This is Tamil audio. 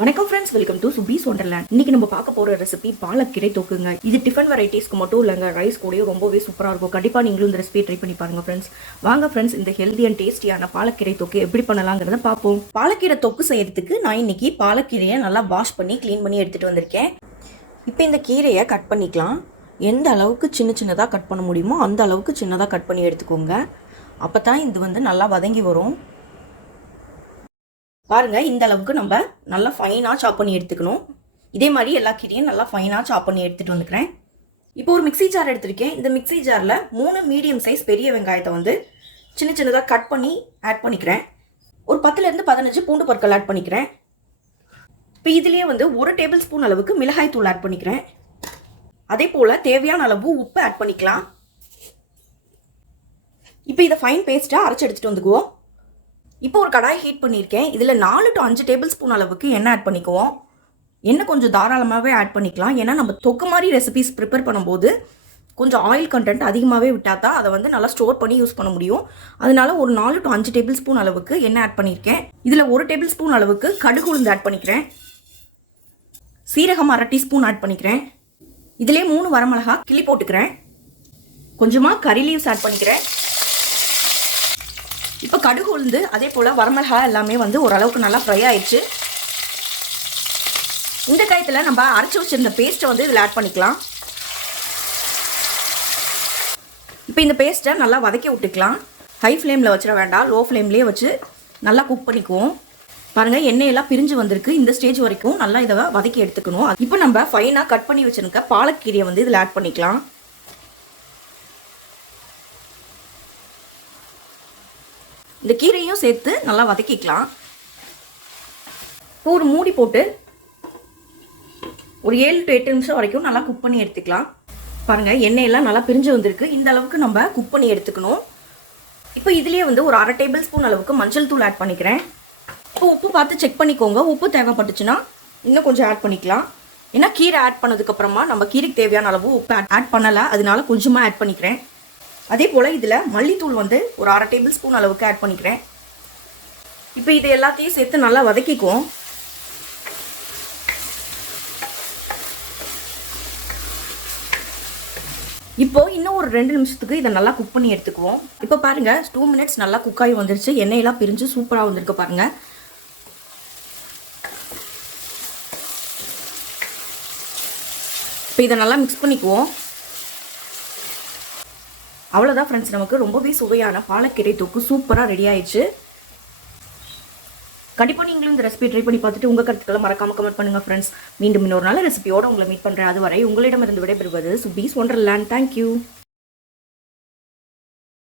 வணக்கம் ஃப்ரெண்ட்ஸ் வெல்கம் டு சுபீஸ் ஒண்டர்லேண்ட் இன்னைக்கு நம்ம பார்க்க போற ரெசிபி பாலக்கீரை தொக்குங்க. இது டிஃபன் வெரைட்டிஸ்க்கு மட்டும் இல்லைங்க ரைஸ் கூடயும் ரொம்பவே சூப்பராக இருக்கும். கண்டிப்பாக நீங்களும் இந்த ரெசிபி ட்ரை பண்ணி பாருங்க ஃப்ரெண்ட்ஸ் வாங்க ஃப்ரெண்ட்ஸ் இந்த ஹெல்தி அண்ட் டேஸ்டியான பாலக்கீரை தொக்கு எப்படி பண்ணலாங்கிறத பார்ப்போம். பாலக்கீரை தொக்கு செய்யறதுக்கு நான் இன்னைக்கு பாலக்கீரையை நல்லா வாஷ் பண்ணி க்ளீன் பண்ணி எடுத்துட்டு வந்திருக்கேன். இப்போ இந்த கீரையை கட் பண்ணிக்கலாம். எந்த அளவுக்கு சின்ன சின்னதாக கட் பண்ண முடியுமோ அந்த அளவுக்கு சின்னதாக கட் பண்ணி எடுத்துக்கோங்க. அப்போ தான் இது வந்து நல்லா வதங்கி வரும். பாருங்கள் இந்த அளவுக்கு நம்ம நல்லா ஃபைனாக சாப் பண்ணி எடுத்துக்கணும். இதே மாதிரி எல்லா கீரையும் நல்லா ஃபைனாக சாப் பண்ணி எடுத்துகிட்டு வந்துக்கிறேன். இப்போ ஒரு மிக்ஸி ஜார் எடுத்திருக்கேன். இந்த மிக்ஸி ஜாரில் மூணு மீடியம் சைஸ் பெரிய வெங்காயத்தை வந்து சின்ன சின்னதாக கட் பண்ணி ஆட் பண்ணிக்கிறேன். ஒரு பத்துலேருந்து பதினஞ்சு பூண்டு பொருட்கள் ஆட் பண்ணிக்கிறேன். இப்போ இதுலேயே வந்து ஒரு டேபிள் ஸ்பூன் அளவுக்கு மிளகாய் தூள் ஆட் பண்ணிக்கிறேன். அதே போல் தேவையான அளவு உப்பு ஆட் பண்ணிக்கலாம். இப்போ இதை ஃபைன் பேஸ்ட்டாக அரைச்சி எடுத்துகிட்டு வந்துக்குவோம். இப்போ ஒரு கடாய் ஹீட் பண்ணியிருக்கேன். இதில் நாலு டு அஞ்சு டேபிள் ஸ்பூன் அளவுக்கு எண்ணெய் ஆட் பண்ணிக்குவோம். எண்ணெய் கொஞ்சம் தாராளமாகவே ஆட் பண்ணிக்கலாம். ஏன்னா நம்ம தொக்கு மாதிரி ரெசிபிஸ் ப்ரிப்பேர் பண்ணும்போது கொஞ்சம் ஆயில் கண்டென்ட் அதிகமாகவே விட்டால் தான் அதை வந்து நல்லா ஸ்டோர் பண்ணி யூஸ் பண்ண முடியும். அதனால ஒரு நாலு டு அஞ்சு டேபிள் ஸ்பூன் அளவுக்கு எண்ணெய் ஆட் பண்ணியிருக்கேன். இதில் ஒரு டேபிள் ஸ்பூன் அளவுக்கு கடுகு உளுந்து ஆட் பண்ணிக்கிறேன். சீரகம் அரை டீஸ்பூன் ஆட் பண்ணிக்கிறேன். இதிலே மூணு வரமிளகா கிளி போட்டுக்கிறேன். கொஞ்சமாக கறி லீவ்ஸ் ஆட் பண்ணிக்கிறேன். இப்போ கடுகு உளுந்து அதே போல் வரமிளகாய் எல்லாமே வந்து ஓரளவுக்கு நல்லா ஃப்ரை ஆயிடுச்சு. இந்த காயத்தில் நம்ம அரைச்சி வச்சிருந்த பேஸ்ட்டை வந்து இதில் ஆட் பண்ணிக்கலாம். இப்போ இந்த பேஸ்ட்டை நல்லா வதக்கி விட்டுக்கலாம். ஹை ஃப்ளேமில் வச்சிட வேண்டாம் லோ ஃப்ளேம்லேயே வச்சு நல்லா குக் பண்ணிக்குவோம். பாருங்கள் எண்ணெயெல்லாம் பிரிஞ்சு வந்திருக்கு. இந்த ஸ்டேஜ் வரைக்கும் நல்லா இதை வதக்கி எடுத்துக்கணும். இப்போ நம்ம ஃபைனாக கட் பண்ணி வச்சுருக்க பாலக்கீரையை வந்து இதில் ஆட் பண்ணிக்கலாம். இந்த கீரையும் சேர்த்து நல்லா வதக்கிக்கலாம். இப்போ ஒரு மூடி போட்டு ஒரு ஏழு டு எட்டு நிமிஷம் வரைக்கும் நல்லா குக் பண்ணி எடுத்துக்கலாம். பாருங்கள் எண்ணெயெல்லாம் நல்லா பிரிஞ்சு வந்திருக்கு. இந்த அளவுக்கு நம்ம குக் பண்ணி எடுத்துக்கணும். இப்போ இதுலேயே வந்து ஒரு அரை டேபிள் ஸ்பூன் அளவுக்கு மஞ்சள் தூள் ஆட் பண்ணிக்கிறேன். இப்போ உப்பு பார்த்து செக் பண்ணிக்கோங்க. உப்பு தேவைப்பட்டுச்சுன்னா இன்னும் கொஞ்சம் ஆட் பண்ணிக்கலாம். ஏன்னா கீரை ஆட் பண்ணதுக்கப்புறமா நம்ம கீரைக்கு தேவையான அளவு உப்பு ஆட் பண்ணலை. அதனால கொஞ்சமாக ஆட் பண்ணிக்கிறேன். அதே போல் இதில் மல்லித்தூள் வந்து ஒரு அரை டேபிள் ஸ்பூன் அளவுக்கு ஆட் பண்ணிக்கிறேன். இப்போ இது எல்லாத்தையும் சேர்த்து நல்லா வதக்கிக்குவோம். இப்போ இன்னும் ஒரு ரெண்டு நிமிஷத்துக்கு இதை நல்லா குக் பண்ணி எடுத்துக்குவோம். இப்போ பாருங்க டூ மினிட்ஸ் நல்லா குக் ஆகி வந்துருச்சு. எண்ணெயெல்லாம் பிரிஞ்சு சூப்பராக வந்திருக்கு பாருங்க. இப்போ இதை நல்லா மிக்ஸ் பண்ணிக்குவோம். அவ்வளோதான் ஃப்ரெண்ட்ஸ் நமக்கு ரொம்பவே சுவையான பாலக்கீரை தொக்கு சூப்பராக ரெடி ஆயிடுச்சு. கண்டிப்பாக நீங்களும் இந்த ரெசிபி ட்ரை பண்ணி பார்த்துட்டு உங்கள் கருத்துக்களை மறக்காம கமெண்ட் பண்ணுங்கள் ஃப்ரெண்ட்ஸ் மீண்டும் இன்னொரு நல்ல ரெசிபியோட உங்களை மீட் பண்ணுறேன் அதுவரை உங்களிடமிருந்து விடைபெறுவது சுபீஸ் ஒன்றர்லேண்ட் தேங்க்யூ